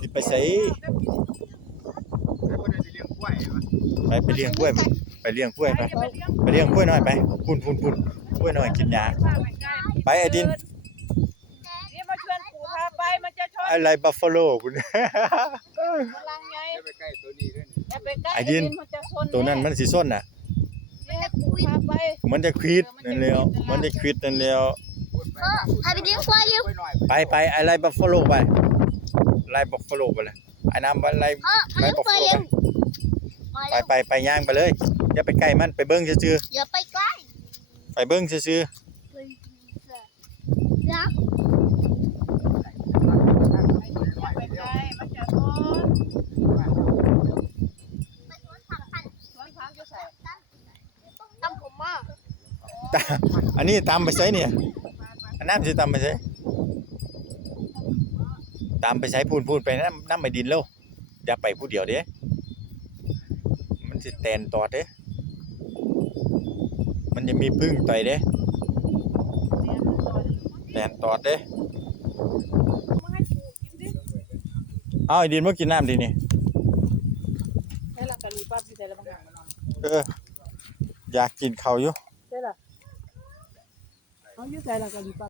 สิไปใส่ไปเลี้ยงกล้วยไปเลี้ยงกล้วยไปเลี้ยงกล้วยหน่อยไปพุ่นกล้วยหน่อยกินหญ้าไปไอ้ดินนี่มาชวนปู่พาไปมันจะชนอะไรบัฟฟาโลพุ่น กำลังไงอย่าไปใกล้ตัวนี้ด้วยอย่าไปใกล้ไอ้ดินมันจะชนตัวนั้นมันสิส้นน่ะปู่พาไปมันจะควิดนั่นแล้วมันจะควิดนั่นแล้วพาไปเลี้ยงควายเร็วไปอะไรบัฟฟาโลไปไล่บัฟฟาโลไปเลยไอ้น้ำอะไรไล่บัฟฟาโลไปย่างไปเลยอย่าไปใกล้มันไปเบิ้งซื่ออย่าไปใกล้ ๆไปเบิ้งซื่อแล้วอย่าไปใกล้มันจะชนไปสวนผักกัน สวนผักจะใส่ ตำผมมา ๆอันนี้ตามไปใส่เนี่ยอันน้ำสิตามไปใส่ตามไปใส่พูนไปน้ำไปดินแล้วอย่าไปผู้เดียวเด้มันสิแตนตอดเด้มันจะมีพึ่งต่อยเด้แตนตอดเด้มาให้ปู่กินดิ เอาไอ้ดินมากินน้ำดินี่ ให้ละกะลีปั๊บที่ใส่ละบัง อยากกินข้าวอยู่ ใช่ละเอาอยู่ใส่ละกะลีปั๊บ